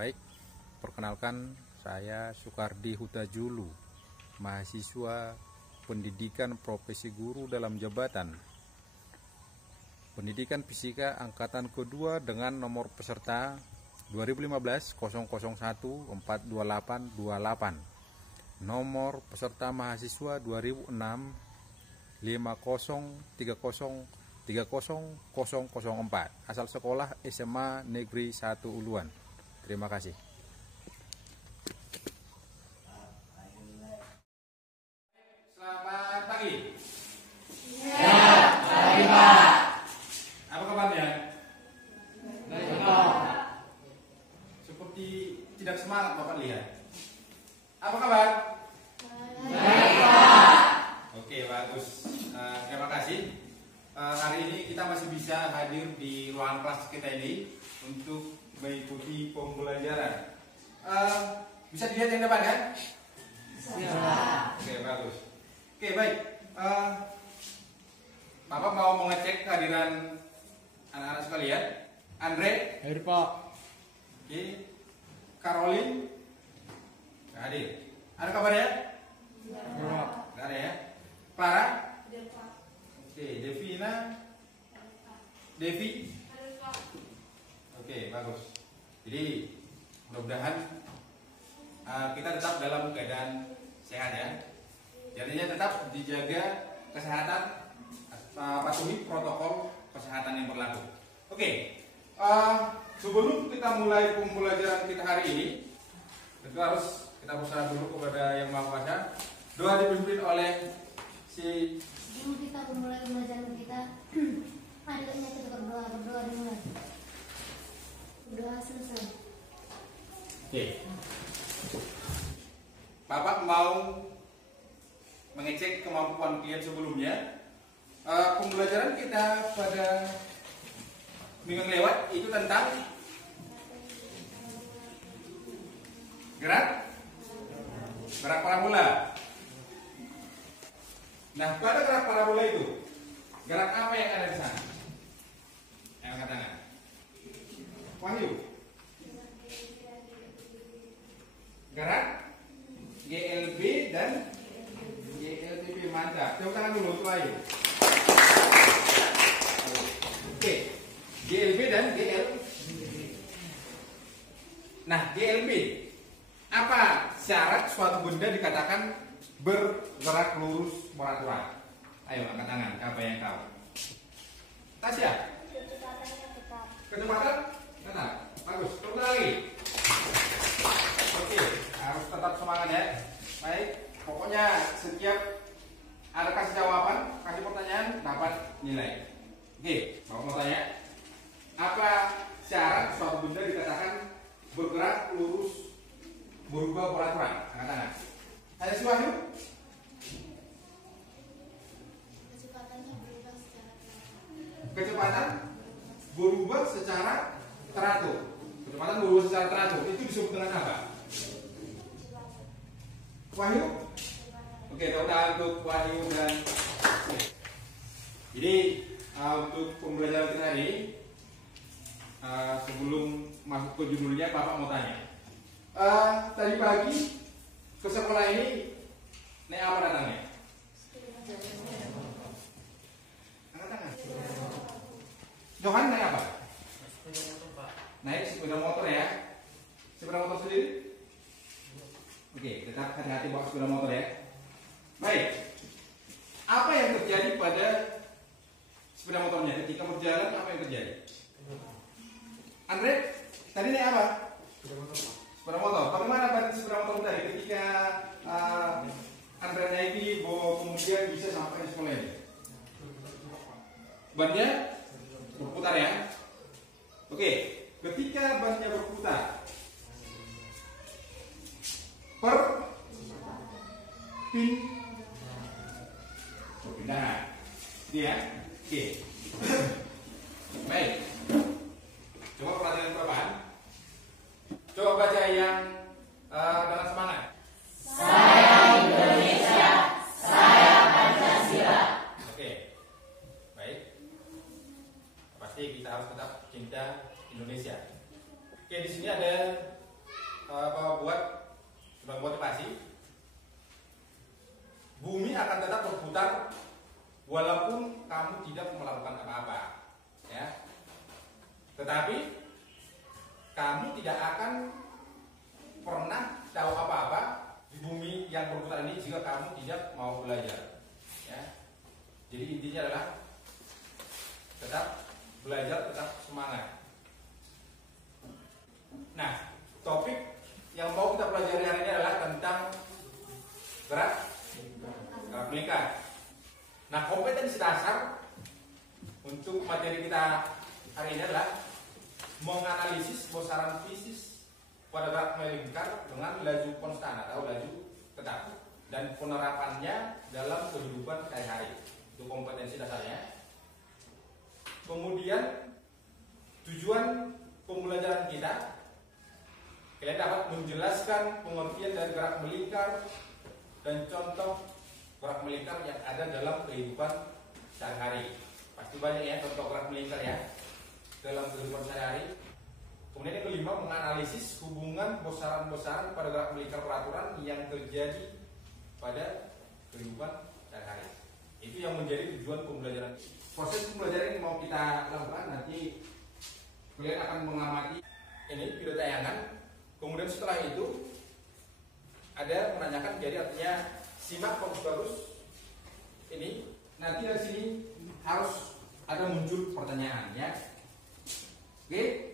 Baik, perkenalkan saya Sukardi Hutajulu, mahasiswa pendidikan profesi guru dalam jabatan pendidikan fisika angkatan kedua dengan nomor peserta 2015 001 42828, nomor peserta mahasiswa 2006 5030 30004, asal sekolah SMA Negeri 1 Uluan. Terima kasih. Selamat pagi. Ya, pagi Pak. Apa kabarnya? Baik Pak. Seperti tidak semangat Bapak lihat. Apa kabar? Baik Pak. Oke, bagus. Terima kasih. Hari ini kita masih bisa hadir di ruangan kelas kita ini untuk mengikuti pembelajaran. Bisa dilihat yang depan kan? Siap. Oke, bagus. Oke, baik. Bapak mau mengecek kehadiran anak-anak sekalian. Andre, Hadir Pak. oke. Caroline, nggak hadir. Ada kabarnya? Siap. Nggak ada ya. Clara? Oke, Devina? Devi? Oke, bagus. Jadi mudah-mudahan kita tetap dalam keadaan sehat ya. Jadinya tetap dijaga kesehatan, patuhi protokol kesehatan yang berlaku. Oke, sebelum kita mulai pembelajaran kita hari ini, tentu harus kita berserah dulu kepada Yang Maha Kuasa. Doa dipimpin oleh si. Sebelum kita memulai pembelajaran kita, akhirnya kita berdoa dimulai. Berdoa selesai. Oke. Bapak mau mengecek kemampuan kalian sebelumnya. Pembelajaran kita pada minggu yang lewat itu tentang gerak parabola. Nah, pada gerak parabola itu, gerak apa yang ada di sana? Yang angkat tangan. Wahyu. Gerak GLB dan GLTP, mantap. Tepuk tangan dulu untuk Wahyu. Oke, GLB dan GL. Nah, GLB, apa syarat suatu benda dikatakan bergerak lurus peraturan? Ayo angkat tangan, apa yang tahu? Tasya? Kecepatannya tetap. Kecepatan? Tetap. Bagus, terus lagi. Oke, harus tetap semangat ya. Baik, pokoknya setiap ada kasih jawaban, kasih pertanyaan, dapat nilai. Oke, Bapak mau tanya, apa syarat suatu benda dikatakan bergerak lurus berubah peraturan? Angkat tangan. Ada si Wahyu? Kecepatannya berubah secara Kecepatan berubah secara teratur. Kecepatan berubah secara teratur itu disebut dengan apa? Wahyu? Oke, total untuk Wahyu dan jadi untuk pembelajaran kita hari ini, sebelum masuk ke judulnya, Bapak mau tanya. Tadi pagi ke sekolah ini naik apa datangnya? Angkat tangan. Johan naik apa? Naik sepeda motor ya. Sepeda motor sendiri? Oke, tetap hati-hati bawa sepeda motor ya. Baik. Apa yang terjadi pada sepeda motornya ketika berjalan? Apa yang terjadi? Andre, tadi naik apa? Sepeda motor. Bagaimana ban sepeda motor tadi ketika Andre naiki kemudian bisa sampai di sekolah ini? Bannya berputar ya. Oke, ketika bannya berputar, perpindahan. Ini ya. Oke. Baik. Coba perhatikan perapaan. Coba baca yang dengan semangat. Saya Indonesia, saya Pancasila. Oke. Baik. Pasti kita harus tetap cinta Indonesia. Oke, di sini ada buat sebagai motivasi, bumi akan tetap berputar walaupun kamu tidak melakukan apa-apa, ya. Tetapi kamu tidak akan pernah tahu apa-apa di bumi yang berputar ini jika kamu tidak mau belajar, ya. Jadi intinya adalah tetap belajar, tetap semangat. Nah, topik yang mau kita pelajari hari ini adalah tentang gerak melingkar. Nah, kompetensi dasar untuk materi kita hari ini adalah menganalisis besaran fisis pada gerak melingkar dengan laju konstan atau laju tetap dan penerapannya dalam kehidupan sehari-hari. Itu kompetensi dasarnya. Kemudian tujuan pembelajaran kita, kalian dapat menjelaskan pengertian dari gerak melingkar dan contoh gerak melingkar yang ada dalam kehidupan sehari-hari. Pasti banyak ya contoh gerak melingkar ya dalam kehidupan sehari-hari. Kemudian yang kelima, menganalisis hubungan besaran-besaran pada gerak melingkar peraturan yang terjadi pada kehidupan sehari-hari. Itu yang menjadi tujuan pembelajaran. Proses pembelajaran yang mau kita lakukan nanti kalian akan mengamati ini video tayangan. Kemudian setelah itu ada menanyakan, jadi artinya simak bagus-bagus ini. Nanti dari sini harus ada muncul pertanyaan, ya. Oke.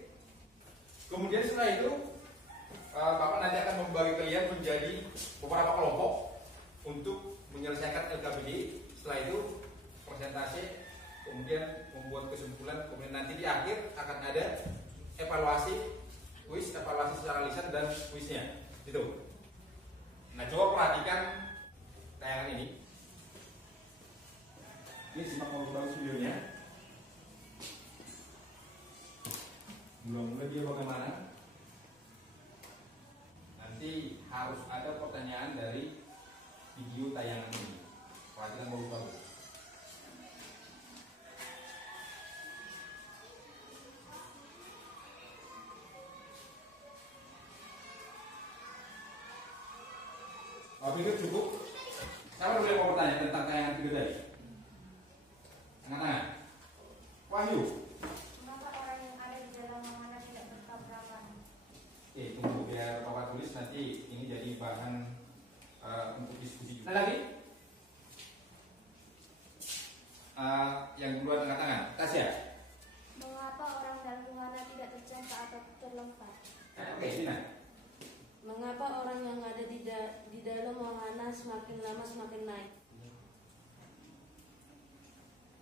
Kemudian setelah itu Bapak nanti akan membagi kalian menjadi beberapa kelompok untuk menyelesaikan LKPD. Setelah itu presentasi, kemudian membuat kesimpulan, kemudian nanti di akhir akan ada evaluasi secara lisan dan kuisnya. Itu. Nah, coba perhatikan tayangan ini. Ini simak bagus videonya. Mulai dia bagaimana? Nanti harus ada pertanyaan dari video tayangan ini. Perhatikan bagus-bagus. Pikir cukup. Siapa boleh mau bertanya tentang tayangan video tadi? Angkat-angkat. Wahyu. Mengapa orang yang ada di dalam mana tidak bertabrakan? Tunggu biar Bapak tulis nanti ini jadi bahan untuk diskusi juga. Nah, lagi? Yang duluan angkat tangan. Tasya. Mengapa orang dalam wahana tidak terjangkau atau terlempar? Oke, Dina. Mengapa orang yang ada di dalam wahana semakin lama semakin naik?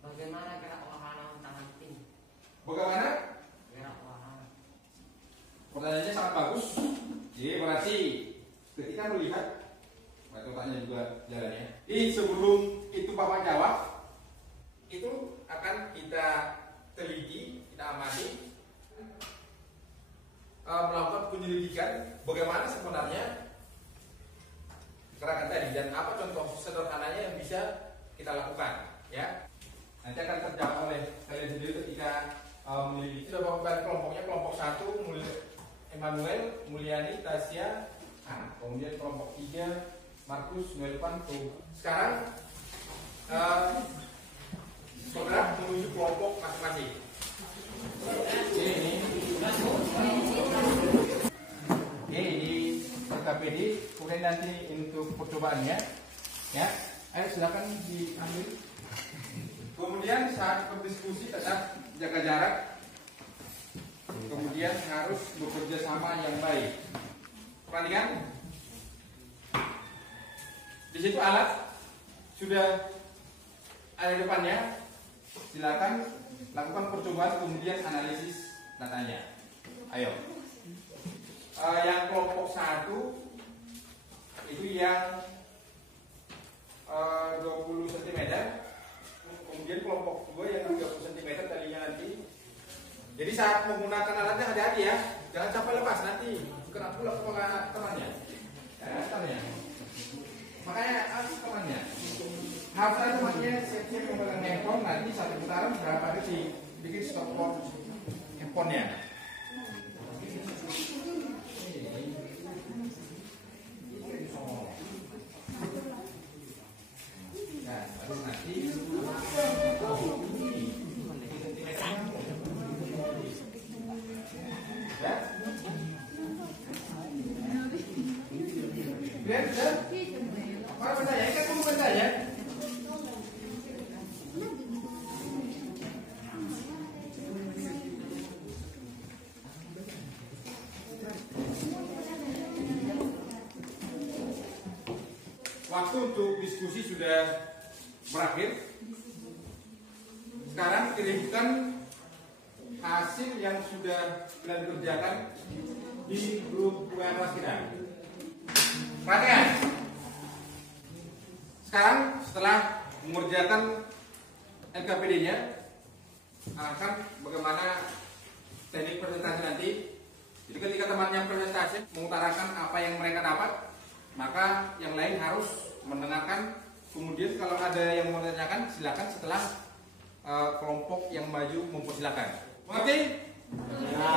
Bagaimana gerak wahana tangan tim? Bagaimana? Gerak wahana. Pertanyaannya sangat bagus. Jadi berarti ketika melihat, otaknya juga jalannya. Sebelum itu Bapak jawab, itu akan kita teliti, kita amati, melakukan penyelidikan bagaimana sebenarnya gerakan tadi dan apa contoh sederhananya yang bisa kita lakukan, ya. Nanti akan terjawab oleh kalian sendiri ketika menyelidiki. Sudah Bapak kelompoknya, kelompok 1 Emmanuel, Mulyani, Tasya, kemudian kelompok 3 Markus, Melvan, tuh. Sekarang bergerak menuju kelompok masing-masing. Ini di KPD, kemudian nanti untuk percobaannya, ya. Ayo silakan diambil. Kemudian saat berdiskusi tetap jaga jarak. Kemudian harus bekerja sama yang baik. Perhatikan. Di situ alat sudah ada di depannya. Silakan lakukan percobaan kemudian analisis datanya. Ayo. Yang kelompok 1 itu yang 20 cm. Kemudian kelompok 2 yang 30 cm tadinya nanti. Jadi saat menggunakan alatnya hati-hati ya. Jangan sampai lepas nanti kena pula kepala temannya. Ya, temannya. Makanya harus temannya. Harus ada temannya siap-siap memegang handphone, nanti satu putaran berapa detik. Bikin stopwatch handphonenya. Sudah? Sudah? Mana bertanya? Ini kan kamu bertanya. Waktu untuk diskusi sudah berakhir. Sekarang kirimkan hasil yang sudah kalian kerjakan di grup WA kelas kita. Perhatikan. Sekarang setelah mengerjakan LKPD-nya, akan bagaimana teknik presentasi nanti. Jadi ketika temannya presentasi mengutarakan apa yang mereka dapat, maka yang lain harus mendengarkan. Kemudian kalau ada yang mau ditanyakan, silakan setelah kelompok yang maju mempersilakan. Mengerti? Ya.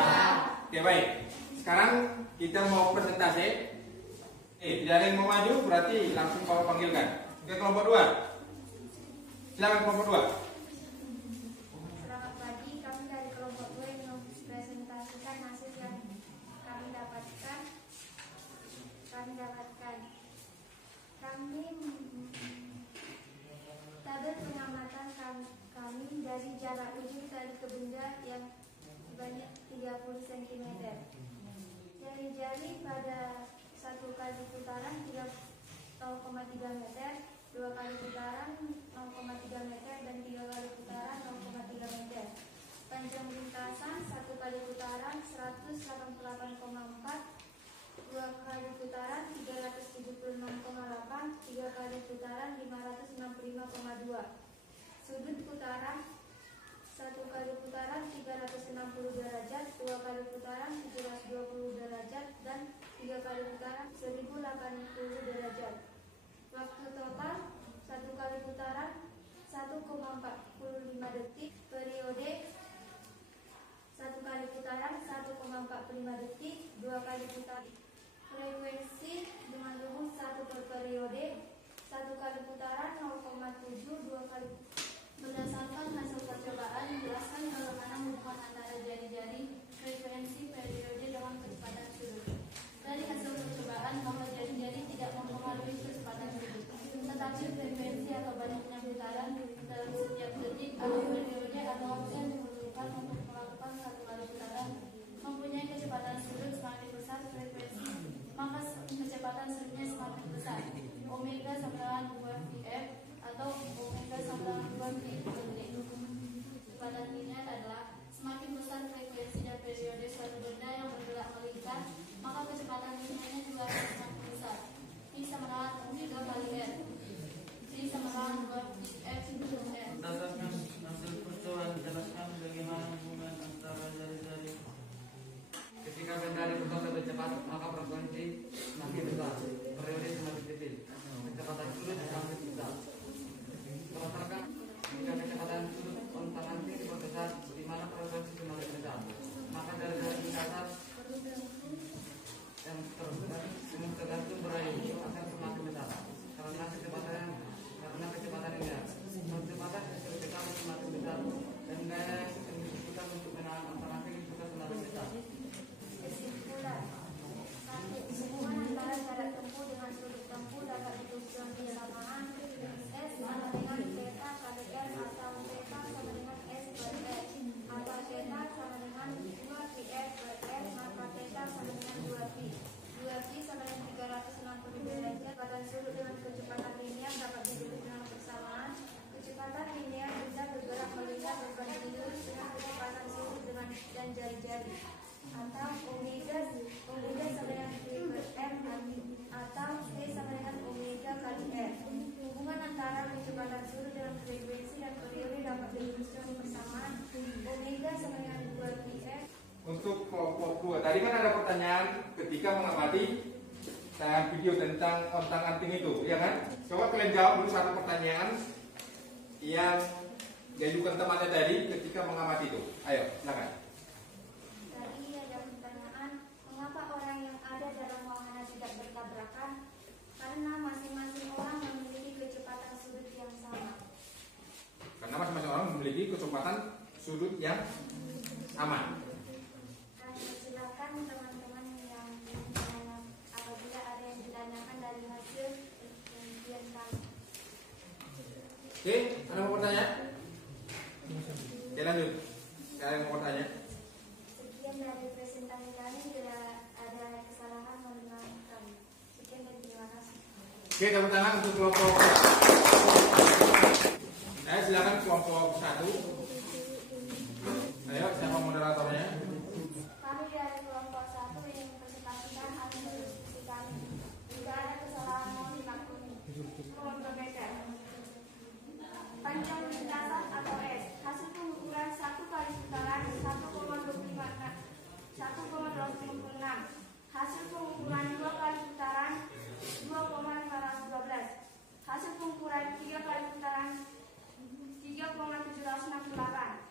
Oke, baik. Sekarang kita mau presentasi. Tidak ada yang mau maju, berarti langsung kau panggilkan. Oke, kelompok 2. Silakan kelompok 2. Selamat pagi, kami dari kelompok 2 yang mempresentasikan hasil yang kami dapatkan. Tabel pengamatan kami dari jarak ujung tali ke benda yang sebanyak 30 cm. Jari-jari pada satu kali putaran 0,3 meter, 2 kali putaran 0,3 meter, dan 3 kali putaran 0,3 meter. Panjang lintasan satu kali putaran 188,4, 2 kali putaran 376,8, 3 kali putaran 565,2. Sudut putaran 1 kali putaran 360 derajat, 2 kali putaran 720 derajat, dan 3 kali putaran 1080 derajat. Waktu total 1 kali putaran 1,45 detik. Periode 1 kali putaran 1,45 detik, 2 kali putaran. Frekuensi dengan rumus 1 per periode, 1 kali putaran 0,7, 2 kali. Berdasarkan hasil percobaan, menjelaskan bagaimana hubungan antara jari-jari, frekuensi, periode dengan kecepatan sudut. Dari hasil percobaan, bahwa jari-jari tidak mempengaruhi kecepatan sudut, tetapi frekuensi atau banyaknya putaran dalam setiap detik atau periode atau waktu yang dibutuhkan untuk melakukan 1 kali putaran mempunyai kecepatan sudut semakin besar frekuensi, maka kecepatan sudutnya semakin besar. Omega sama dengan 2Vf atau omega sama dengan 2V per detik. Kecepatan linear adalah semakin besar frekuensi dan periode suatu benda yang bergerak melingkar, maka kecepatan linearnya juga akan semakin besar. I sama dengan omega kali R. J sama dengan 2Vf per R. Berdasarkan hasil percobaan, jelaskan bagaimana hubungan antara jari-jari. Ketika benda diputar lebih cepat, maka frekuensi semakin besar, periode semakin kecil, kecepatan sudut semakin besar. Berdasarkan jika kecepatan sudut kontak nanti diperbesar, di mana frekuensi semakin besar, maka dari lintasan yang tergantung berayu akan semakin besar karena kecepatan ini kecepatan kita semakin besar dan gaya yang dibutuhkan untuk menahan alternatif juga semakin besar. Kesimpulan 1. Hubungan antara jarak tempuh dengan sudut tempuh dapat dituliskan bersamaan. S sama dengan theta kali R atau theta sama dengan S per R, atau theta sama dengan 2πr per R, maka theta sama dengan 2π. 2π sama dengan 360 derajat. Kecepatan sudut dengan kecepatan linear dapat ditulis dengan bersamaan. Kecepatan linear bisa bergerak melingkar berbanding lurus dengan kecepatan sudut dan jari-jari. Atau omega sama dengan V per R, atau T sama dengan omega kali R. Hubungan antara kecepatan sudut dengan frekuensi dan periode dapat dituliskan bersamaan. Omega sama dengan 2πr. Untuk kelompok 2, tadi kan ada pertanyaan ketika mengamati tayangan video tentang ontang-anting itu, ya kan? Coba kalian jawab dulu satu pertanyaan yang diajukan temannya tadi ketika mengamati itu. Ayo, silakan. Tadi ada pertanyaan, mengapa orang yang ada dalam wahana tidak bertabrakan? Karena masing-masing orang memiliki kecepatan sudut yang sama. Karena masing-masing orang memiliki kecepatan sudut yang sama. Silakan teman-teman yang apabila ada yang ditanyakan dari Oke, tepuk tangan untuk kelompok. Silakan kelompok 1. Ayo, siapa moderatornya? Kami dari kelompok 1 ingin mempresentasikan hasil diskusi kami. Jika ada kesalahan mohon dimaklumi. Mohon berbeda. Panjang lintasan atau S. Hasil pengukuran 1 kali putaran 1,256. Hasil pengukuran 2 kali putaran 2,512. Hasil pengukuran 3 kali putaran 3,768.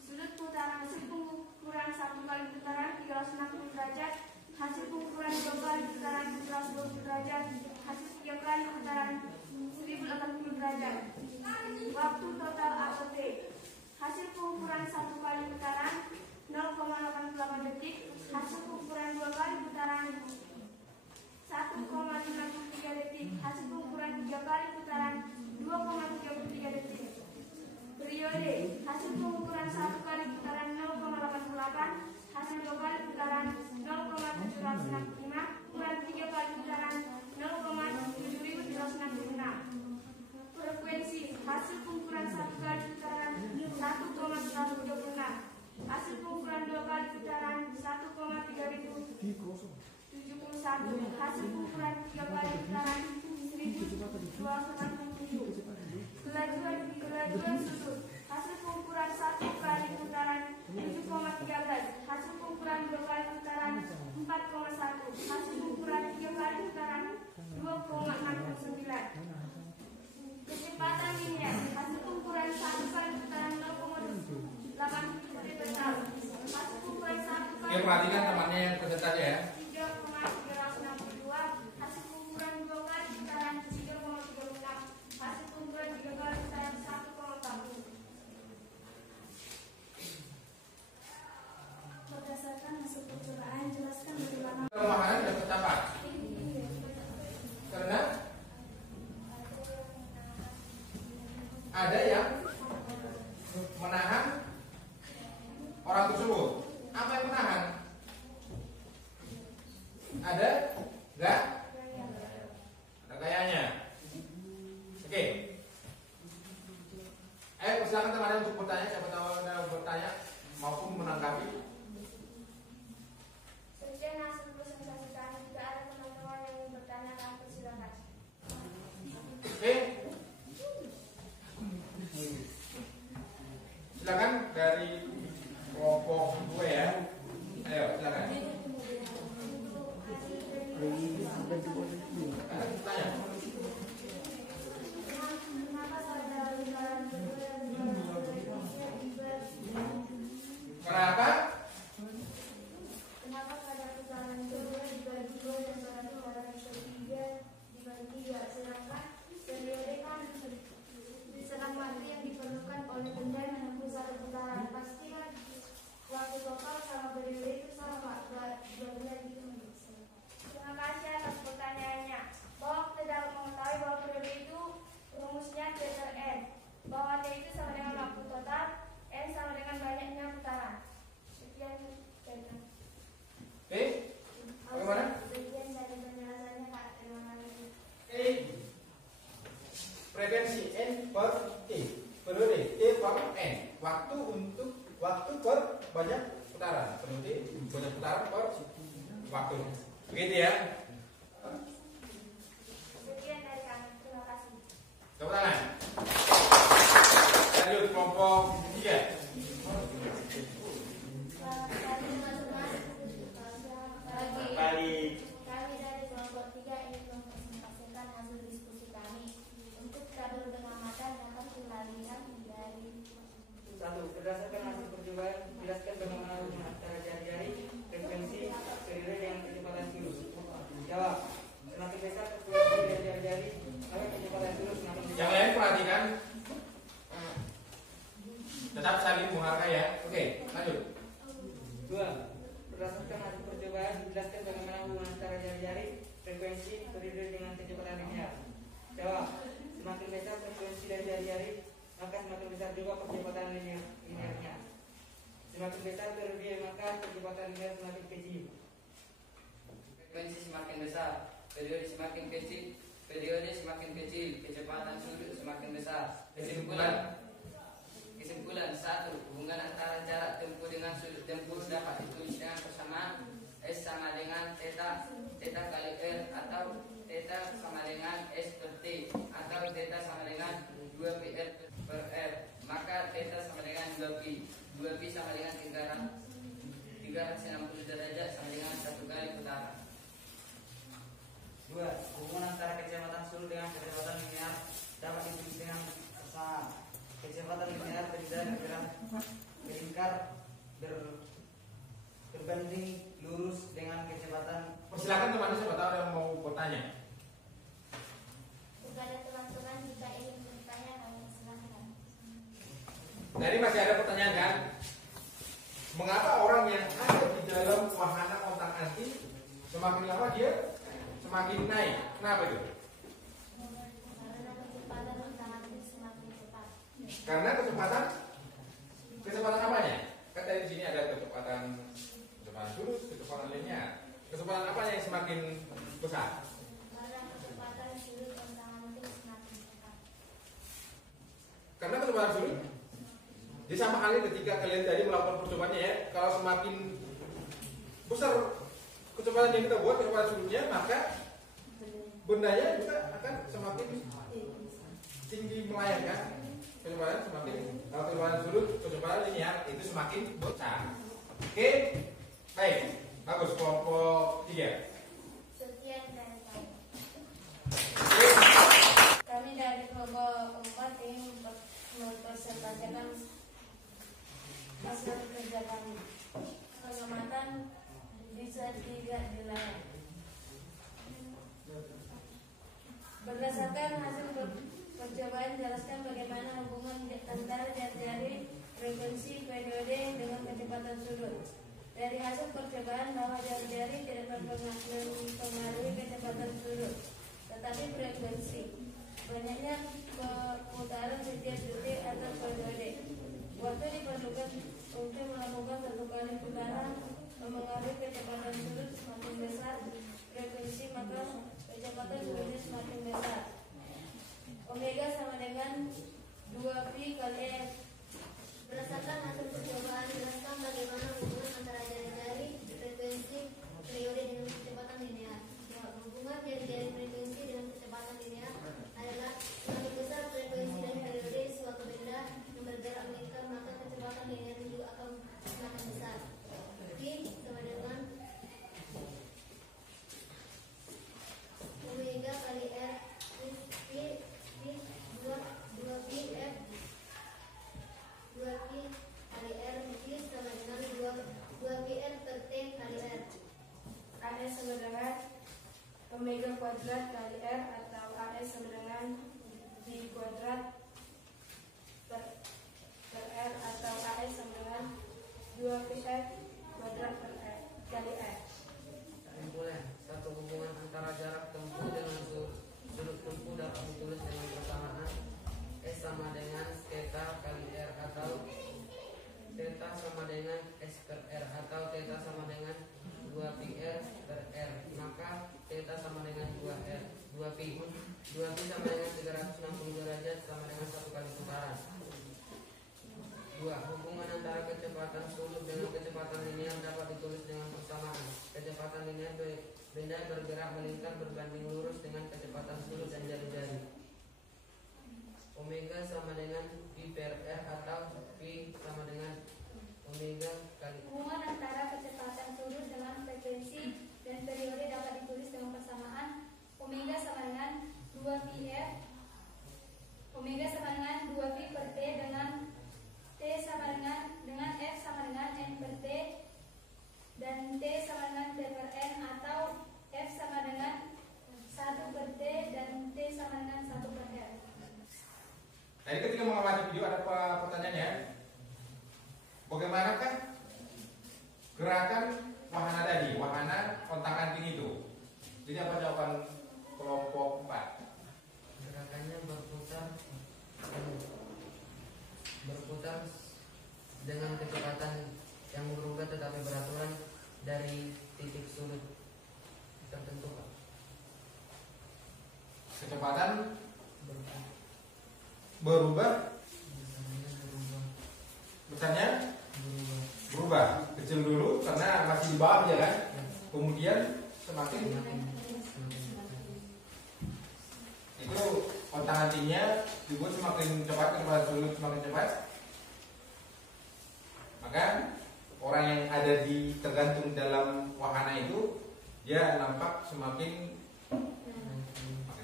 Sudut putaran hasil pengukuran 1 kali putaran 360 derajat. Hasil pengukuran 2 kali putaran 120 derajat. Hasil 3 kali putaran 1080 derajat. Waktu total AOT. Hasil pengukuran 1 kali putaran 0,88 detik. Hasil pengukuran 2 kali putaran 1,53 detik. Hasil pengukuran 3 kali putaran 2,33 detik. Periode. Hasil pengukuran 1 kali putaran 0,88. Hasil 2 kali putaran 0,765. Ukuran 3 kali putaran 0,7366. Frekuensi. Hasil pengukuran 1 kali putaran 1,126. Hasil pengukuran 2 kali putaran 1,3071. Hasil pengukuran 3 kali putaran 1287. Kelajuan sudut. Hasil pengukuran 1 kali putaran 7,13. Hasil pengukuran 2 kali putaran 4,1. Hasil pengukuran 3 kali putaran 2,69. Kecepatan linear. Hasil pengukuran 1 kali putaran 0,8 detik per jam. Hasil pengukuran 1 kali. Oke, perhatikan temannya yang pesertanya ya. 3,362. Hasil pengukuran 2 kali putaran 3,36. Hasil pengukuran 3 kali putaran 1,40. Berdasarkan hasil percobaan, jelaskan bagaimana Kelemahan dan tercapai. Karena ada yang menahan orang tersebut. Apa yang menahan? Ada? Enggak? Ada kayaknya. Oke. Silakan teman-teman untuk bertanya. Siapa tahu ada bertanya maupun menanggapi. Sekian hasil presentasi kami. Jika ada teman-teman yang ingin bertanya, kami persilakan. Oke. Silakan dari kelompok 2 ya. Ayo, silakan. Tanya. Kenapa pada lembaran kedua dan lembaran ketiga Kenapa? Kenapa pada putaran kedua dibagi 2 dan pada putaran ketiga dibagi 3, sedangkan periode kan diserang waktu yang diperlukan oleh benda menempuh 1 putaran, pasti kan waktu total sama periode itu sama, 2 benda gitu. Terima kasih atas pertanyaannya. Bahwa kita dapat mengetahui bahwa periode itu rumusnya T per N, bahwa T itu sama dengan waktu total, N sama dengan banyaknya putaran. Sekian Peter. Oke. Bagaimana? Sekian dari penjelasannya Kak. Terima kasih. Frekuensi N per T. Periode T per N. Waktu per banyak putaran. Periode banyak putaran per waktu. Begitu ya. Sekian dari kami. Terima kasih. Tepuk tangan. Lanjut kelompok 3. Selamat pagi teman-teman. Selamat Pagi. Kami dari kelompok 3 ingin mempresentasikan hasil diskusi kami. Untuk tabel pengamatan dapat dilakukan dari 1. Berdasarkan hasil percobaan, jelaskan bagaimana hubungan antara jari-jari, frekuensi, periode dengan kecepatan virus. Jawab. Semakin besar frekuensi dari jari-jari, maka kecepatan virus semakin besar. Yang lain perhatikan. Tetap saling menghargai ya. Oke, lanjut. 2. Berdasarkan hasil percobaan, jelaskan bagaimana hubungan antara jari-jari, frekuensi, periode dengan kecepatan linear. Jawab. Semakin besar frekuensi dari jari-jari, maka semakin besar juga percepatan linearnya. Semakin besar periode, maka percepatan linear semakin kecil. Frekuensi semakin besar, periode semakin kecil, periode semakin kecil, kecepatan sudut semakin besar. Kesimpulan 1. Hubungan antara jarak tempuh dengan sudut tempuh dapat ditulis dengan persamaan S sama dengan theta kali R, atau theta sama dengan S per T, atau theta sama dengan 2pi R per R. Maka theta sama dengan 2pi. 2pi sama dengan 360 derajat sama dengan 1 kali putaran. 2. Hubungan antara kecepatan sudut dengan kecepatan linear dapat ditulis dengan persamaan. Kecepatan linear berlingkar berbanding lurus dengan kecepatan. Persilakan teman-teman, siapa tahu ada yang mau bertanya. Kepada teman-teman jika ingin bertanya, kami silakan. Nah, ini masih ada pertanyaan kan? Mengapa orang yang ada di dalam wahana otak-atik semakin lama dia semakin naik? Kenapa itu? Karena kecepatan otak-atik semakin cepat. Karena kecepatan apanya? Kan tadi di sini ada kecepatan sudut, kecepatan linear. Kecepatan apanya yang semakin besar? Karena kecepatan sudut otak-atik semakin cepat. Karena kecepatan sudut. Jadi sama halnya ketika kalian tadi melakukan percobaannya ya, kalau semakin besar kecepatan yang kita buat, kecepatan sudutnya, maka bendanya juga akan semakin tinggi melayang kan? Kecepatan semakin, kalau kecepatan sudut, kecepatan linear itu semakin besar. Oke, baik, bagus. Kelompok 3. Sekian dari kami. Kami dari kelompok 4 ingin mempresentasikan hasil kerja kami. Pengamatan bisa tidak di layar. Berdasarkan hasil percobaan, jelaskan bagaimana hubungan antara jari frekuensi periode dengan kecepatan sudut. Dari hasil percobaan bahwa jari-jari tidak mempengaruhi kecepatan sudut, tetapi frekuensi. Banyaknya putaran setiap detik atau periode. Waktu diperlukan untuk melakukan satu kali putaran mempengaruhi kecepatan sudut semakin besar frekuensi, maka kecepatan sudutnya semakin besar. Omega sama dengan 2pi kali R. Berdasarkan hasil percobaan, jelaskan bagaimana hubungan antara jari-jari frekuensi periode dengan kecepatan linear. Hubungan jari-jari frekuensi dengan kecepatan linear adalah semakin besar frekuensi dan periode suatu benda yang bergerak melingkar, maka kecepatan linear juga akan semakin besar. Q sama dengan omega kali R. Q 2pi F 2pi kali R. Q sama dengan 2pi R per T kali R. AS sama dengan omega kuadrat kali R, atau AS sama dengan V kuadrat per R, atau AS sama dengan 2pi F kuadrat per R kali R. Kesimpulan 1. Hubungan antara jarak tempuh dengan sudut tempuh dapat ditulis dengan persamaan S sama dengan theta kali R, atau theta sama dengan S per R, atau theta sama dengan 2pi R per R. Maka theta sama dengan 2pi sama dengan 360 derajat sama dengan 1 kali putaran. 2. Hubungan antara kecepatan sudut dengan kecepatan linear dapat ditulis dengan persamaan. Kecepatan linear benda bergerak melingkar berbanding lurus dengan kecepatan sudut dan jari-jari. Omega sama dengan pi per R, atau pi sama dengan omega kali. Hubungan antara kecepatan sudut dengan frekuensi dan periode dapat ditulis dengan persamaan. Omega sama dengan 2pi F. Omega sama dengan 2pi per T, dengan T sama dengan F sama dengan N per T, dan T sama dengan T per N, atau F sama dengan 1 per T dan T sama dengan 1 per R. Jadi ketika mengamati video ada pertanyaannya, bagaimanakah gerakan wahana tadi, wahana kontak-anting itu? Jadi apa jawaban kelompok 4? Gerakannya berputar dengan kecepatan yang berubah tetapi beraturan dari titik sudut tertentu. berubah, besarnya berubah. Kecil dulu karena masih di bawah ya kan. Kemudian semakin itu kontak antinya dibuat semakin cepat, kecepatan sulut semakin cepat. Maka orang yang ada di tergantung dalam wahana itu dia nampak semakin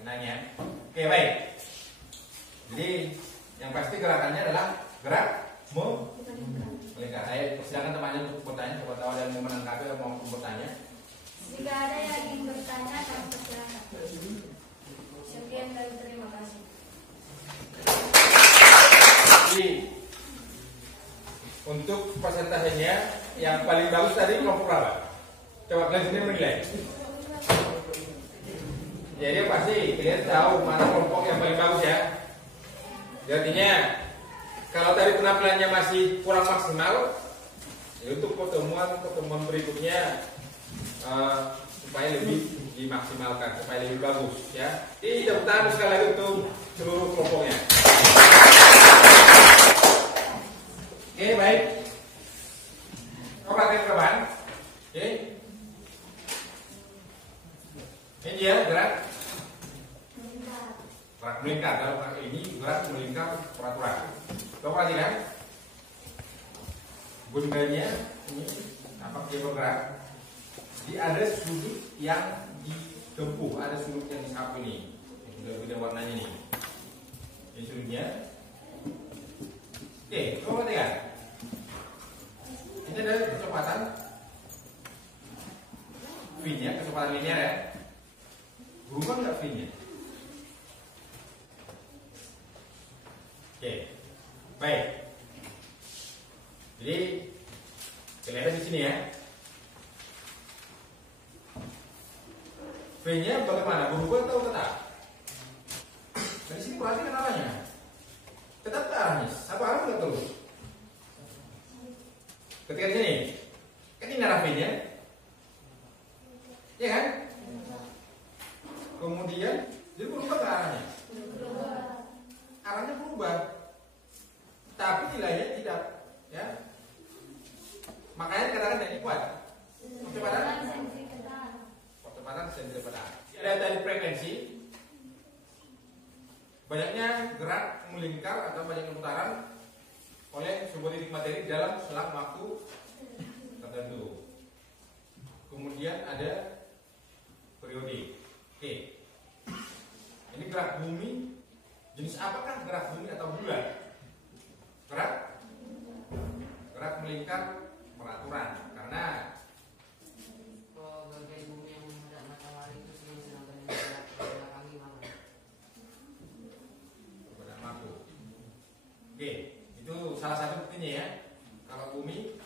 nanya. Oke, baik. Jadi yang pasti gerakannya adalah gerak melingkar. Saya persilakan temannya untuk bertanya. Siapa tahu ada yang mau menanggapi atau mau bertanya. Jika ada yang ingin bertanya, kami persilakan. Sekian dan terima kasih. Jadi untuk persentasenya yang paling bagus tadi kelompok berapa? Coba kalian sendiri menilai. Jadi pasti kalian tahu mana kelompok yang paling bagus ya. Artinya kalau tadi penampilannya masih kurang maksimal, ya untuk pertemuan berikutnya supaya lebih dimaksimalkan, supaya lebih bagus ya. Ini tepuk tangan sekali lagi untuk seluruh kelompoknya. Oke, baik. Coba kalian kapan? Oke. Ini dia gerak melingkar. Kalau pakai ini gerak melingkar peraturan. Coba perhatikan bundanya ini nampak dia bergerak. Jadi ada sudut yang ditempuh, ada sudut yang disapu ini. Yang sudah warnanya ini. Ini sudutnya. Oke, coba perhatikan. Ini ada kecepatan V-nya, kecepatan linear ya. Berubah nggak V-nya? Oke, baik. Jadi kelihatan di sini ya. V-nya bagaimana? Berubah atau tetap? Dari sini perhatikan arahnya. Tetap ke arahnya. Apa arah nggak terus? Ketika di sini, kan ini arah V-nya, ya kan? Kemudian dia berubah ke arahnya. Arahnya berubah, tapi nilainya tidak, ya. Makanya kadang-kadang jadi kuat. Percepatan sentripetal. Ada tadi frekuensi, banyaknya gerak melingkar atau banyaknya putaran oleh sebuah titik materi dalam selang waktu tertentu. Kemudian ada periode. Oke. Ini gerak bumi. Jenis apakah gerak bumi atau bulan? Gerak melingkar peraturan. Karena bagian bumi yang menghadap matahari itu sedang belakangi mana? pada mampu. Oke, itu salah satu buktinya ya. Kalau bumi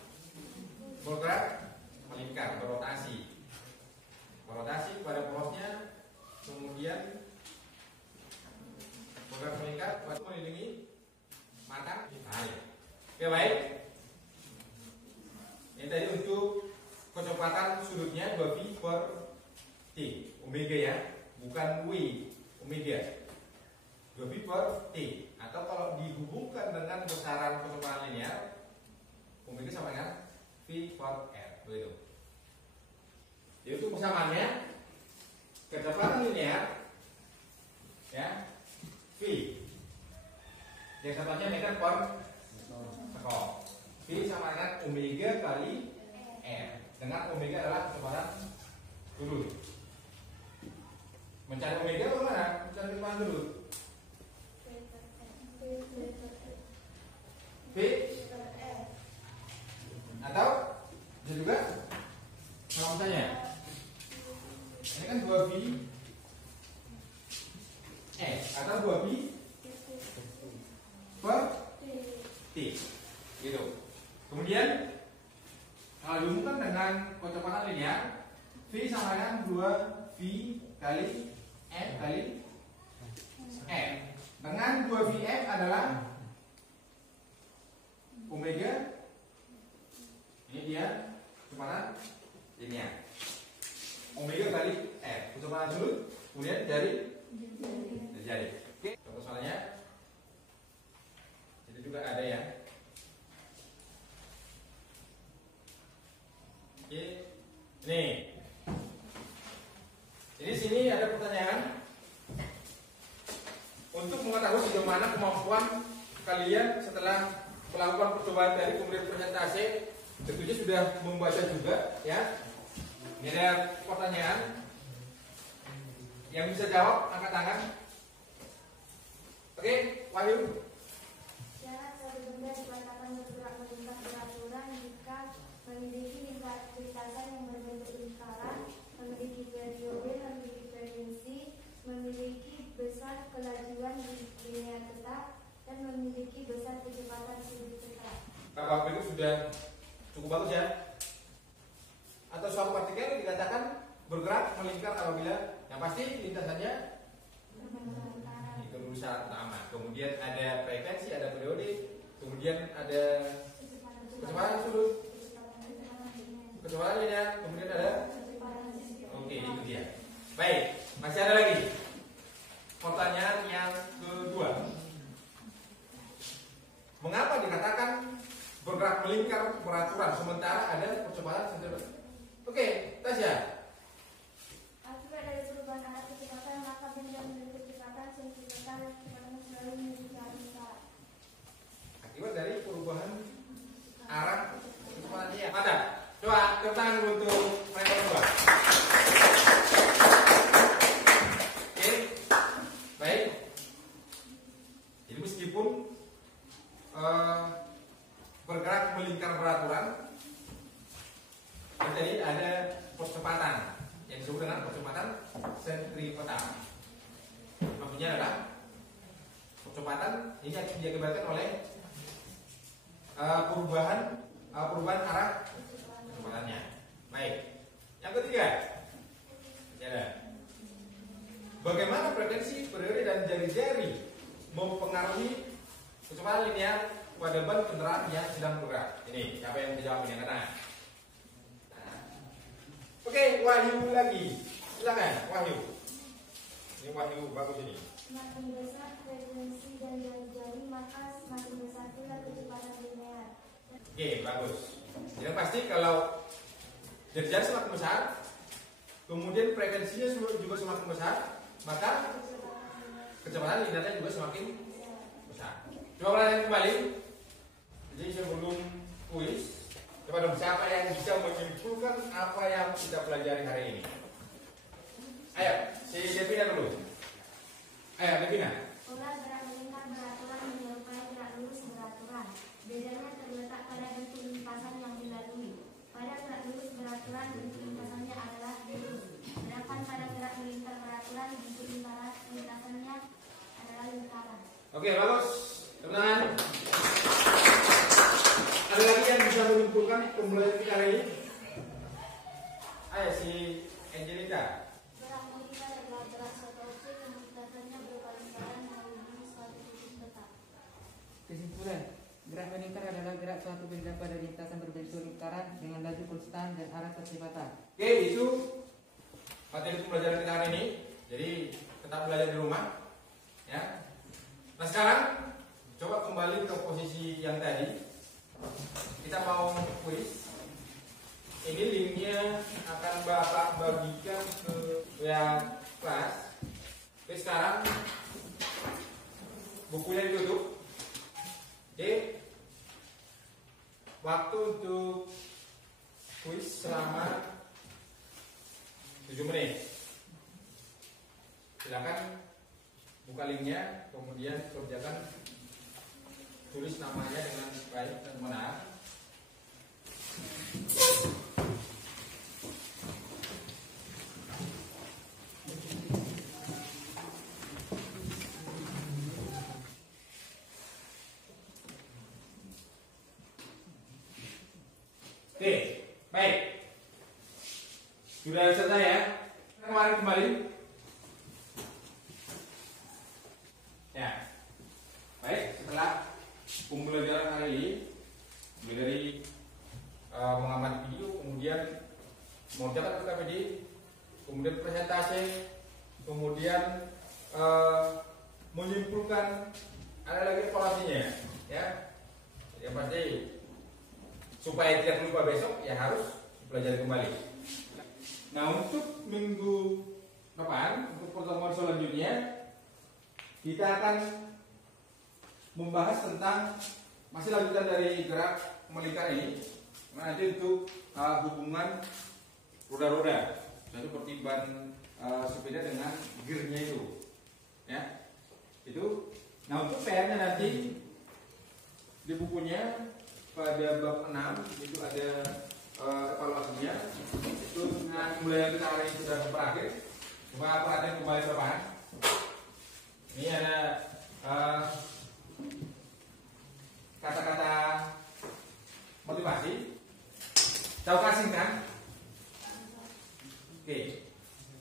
bergerak melingkar, berotasi pada porosnya, kemudian bergerak melingkar untuk melindungi matahari. Oke, baik. Ini tadi untuk kecepatan sudutnya 2V per T, omega ya, bukan W, omega. 2V per T. Atau kalau dihubungkan dengan besaran kecepatan linear, omega sama dengan V per R, begitu. Jadi untuk persamaannya kecepatan linear ya V. Yang satunya meter per sekon. V sama dengan omega kali R. Dengan omega adalah kecepatan sudut. Mencari omega bagaimana? Mencari kecepatan sudut. V atau bisa juga kalau misalnya ini kan 2V atau 2V per T gitu. Kemudian kalau dihubungkan dengan kecepatan linear, V sama dengan 2V kali F kali F. Dengan 2VF adalah omega. Ini dia kecepatan linear. Omega kali F, kecepatan sudut, kemudian dari jari. Oke, contoh soalnya juga ada ya. Oke, nih. Jadi sini ada pertanyaan. Untuk mengetahui sejauh mana kemampuan kalian setelah melakukan percobaan dari kemudian presentasi, tentunya sudah membaca juga ya. Ini ada pertanyaan. Yang bisa jawab angkat tangan. Oke, Wahyu. Syarat suatu benda dikatakan bergerak melingkar beraturan jika memiliki lintasan yang berbentuk lingkaran, memiliki periode, memiliki frekuensi, memiliki besar kelajuan linear tetap, dan memiliki besar kecepatan sudut tetap. Bapak itu sudah cukup bagus ya. Atau suatu partikel dikatakan bergerak melingkar apabila yang pasti lintasannya itu dulu syarat utama. Kemudian ada frekuensi, ada periode, kemudian ada kecepatan sudut, kecepatan linear, kemudian ada. Oke, itu dia. Baik, masih ada lagi. Pertanyaan yang kedua. Mengapa dikatakan bergerak melingkar peraturan sementara ada percobaan sederhana? Oke, Tasya. Akibat dari perubahan arah kecepatan, maka benda memiliki kecepatan sensitifan dan kecepatan selalu memiliki arah lingkaran. Akibat dari perubahan arah kecepatannya. Mana? Coba tepuk tangan untuk mereka berdua. Oke, baik. Jadi meskipun bergerak melingkar peraturan, jadi ada percepatan yang disebut dengan percepatan sentripetal. Maksudnya adalah percepatan ini diakibatkan oleh perubahan arah kecepatannya. Baik. Yang ketiga, ya, bagaimana frekuensi, periode, dan jari-jari mempengaruhi kecepatan linear pada ban kendaraan yang sedang bergerak? Ini siapa yang menjawab ini? Angkat tangan. Oke, Wahyu lagi. Silakan, Wahyu. Ini Wahyu bagus ini. Semakin besar frekuensi dan jari-jari, maka semakin besar pula kecepatan linear. Oke, bagus. Yang pasti kalau jari-jari semakin besar, kemudian frekuensinya juga semakin besar, maka kecepatan linearnya juga semakin besar. Coba perhatikan kembali. Jadi sebelum kuis, coba dong siapa yang bisa menyimpulkan apa yang kita pelajari hari ini? Ayo, si Devina dulu. Ayo, Devina. Pola gerak melingkar beraturan menyerupai gerak lurus beraturan. Bedanya terletak pada bentuk lintasan yang dilalui. Pada gerak lurus beraturan, bentuk lintasannya adalah lurus. Sedangkan pada gerak melingkar beraturan, bentuk lintasannya adalah lingkaran. Oke, bagus. Tepuk tangan. Ada lagi yang bisa menyimpulkan pembelajaran kita hari ini? Ayo, si Angelita. Gerak melingkar adalah gerak suatu objek yang lintasannya berupa lingkaran menghubungi suatu titik tetap. Kesimpulan, gerak melingkar adalah gerak suatu benda pada lintasan berbentuk lingkaran dengan laju konstan dan arah kecepatan. Oke, itu materi pembelajaran kita hari ini. Jadi tetap belajar di rumah, ya. Nah sekarang coba kembali ke posisi yang tadi. Kita mau kuis. Ini linknya akan Bapak bagikan ke yang kelas. Oke, sekarang bukunya ditutup. Oke. Waktu untuk kuis selama 7 menit. Silakan buka linknya, kemudian kerjakan, tulis namanya dengan baik dan benar. Oke, baik. Sudah selesai ya? Kembali. Ya, baik. Setelah pembelajaran hari ini, mulai dari mengamati video, kemudian mengerjakan PKPD, kemudian presentasi, kemudian menyimpulkan, ada lagi evaluasinya, ya. yang pasti supaya tidak lupa besok ya harus pelajari kembali. Nah, untuk minggu depan, untuk pertemuan selanjutnya kita akan membahas tentang masih lanjutan dari gerak melingkar ini. Nanti untuk hubungan roda-roda, seperti ban sepeda dengan gearnya itu, ya. Itu. Nah, untuk PR-nya nanti di bukunya pada bab 6 itu ada evaluasinya. Itu mulai kita hari ini sudah berakhir. Coba perhatian kembali ke depan. Ini ada kata-kata motivasi. Tahu kasing kan? Oke.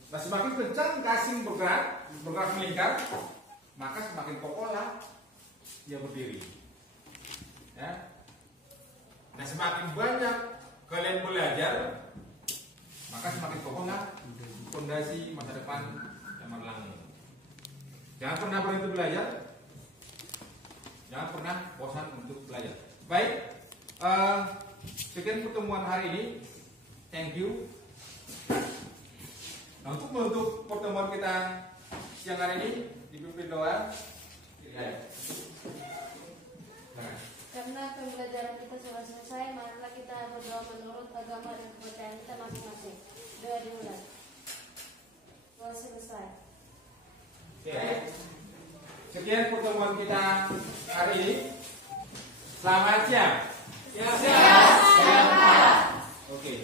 Nah, semakin kencang kasing bergerak melingkar, maka semakin kokohlah dia berdiri. Ya. Nah, semakin banyak kalian belajar, maka semakin kokohlah fondasi masa depan cemerlang. Jangan pernah berhenti belajar, jangan pernah bosan untuk belajar. Baik, sekian pertemuan hari ini. Thank you. Nah, untuk menutup pertemuan kita siang hari ini dipimpin doa. Karena pembelajaran kita sudah selesai, marilah kita berdoa menurut agama dan kepercayaan kita masing-masing. Doa dimulai. Doa selesai. Oke. Sekian pertemuan kita hari ini. Selamat siang. Siang. Oke.